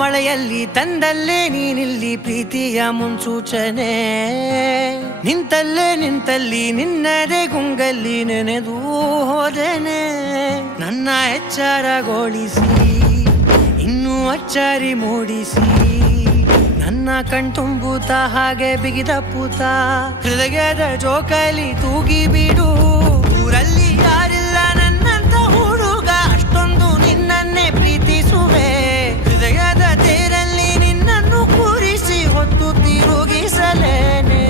ಮಳೆಯಲ್ಲಿ ತಂದಲ್ಲೇ ನೀನಿಲ್ಲಿ ಪ್ರೀತಿಯ ಮುನ್ಸೂಚನೆ, ನಿಂತಲ್ಲಿ ನಿನ್ನದೇ ಗುಂಗಲ್ಲಿ ನೆನೆದು ಹೋದೆನೆ. ನನ್ನ ಎಚ್ಚರಗೊಳಿಸಿ ಇನ್ನೂ ಅಚ್ಚರಿ ಮೂಡಿಸಿ, ನನ್ನ ಕಣ್ತುಂಬುತ್ತ ಹಾಗೆ ಬಿಗಿದ ಪೂತ ಹೃದಯದ ಜೋಕಾಲಿ ತೂಗಿ ಬಿಡು. ಊರಲ್ಲಿ ಯಾರಿಲ್ಲ ನನ್ನಂತ ಹುಡುಗ, ಅಷ್ಟೊಂದು ನಿನ್ನನ್ನೇ ಪ್ರೀತಿಸುವೆ. ಹೃದಯದ ತೇರಲ್ಲಿ ನಿನ್ನನ್ನು ಕೂರಿಸಿ ಹೊತ್ತು ತಿರುಗಿಸಲೇನೆ.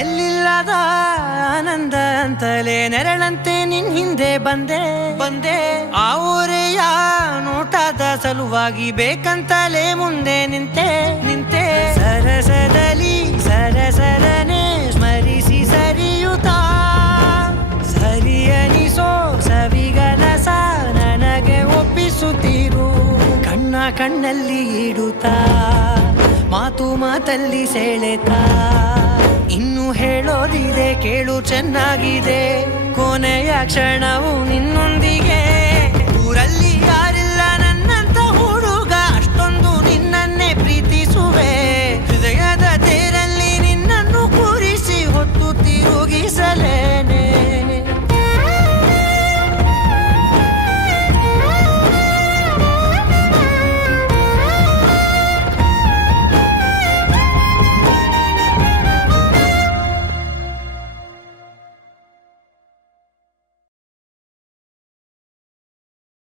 ಎಲ್ಲಿಲ್ಲದ ಆನಂದ ಅಂತಲೇ ನೆರಳಂತೆ ನಿನ್ ಹಿಂದೆ ಬಂದೆ. ಆ ಊರೆಯ ನೋಟದ ಸಲುವಾಗಿ ಬೇಕಂತಲೇ ಮುಂದೆ ನಿಂತೆ. ಸರಸದಲ್ಲಿ ಸರಸರನೆ ಸ್ಮರಿಸಿ ಸರಿಯುತ್ತಾ, ಸರಿಯನಿಸೋ ಸವಿಗನಸ ನನಗೆ ಒಪ್ಪಿಸುತ್ತೀರು. ಕಣ್ಣಲ್ಲಿ ಇಡುತ್ತಾ, ಮಾತಲ್ಲಿ ಸೆಳೆತಾ, ಇನ್ನು ಹೇಳೋದಿದೆ ಕೇಳು ಚೆನ್ನಾಗಿದೆ. ಕೊನೆಯ ಕ್ಷಣವು ನಿನ್ನೊಂದಿಗೆ. ಊರಲ್ಲಿ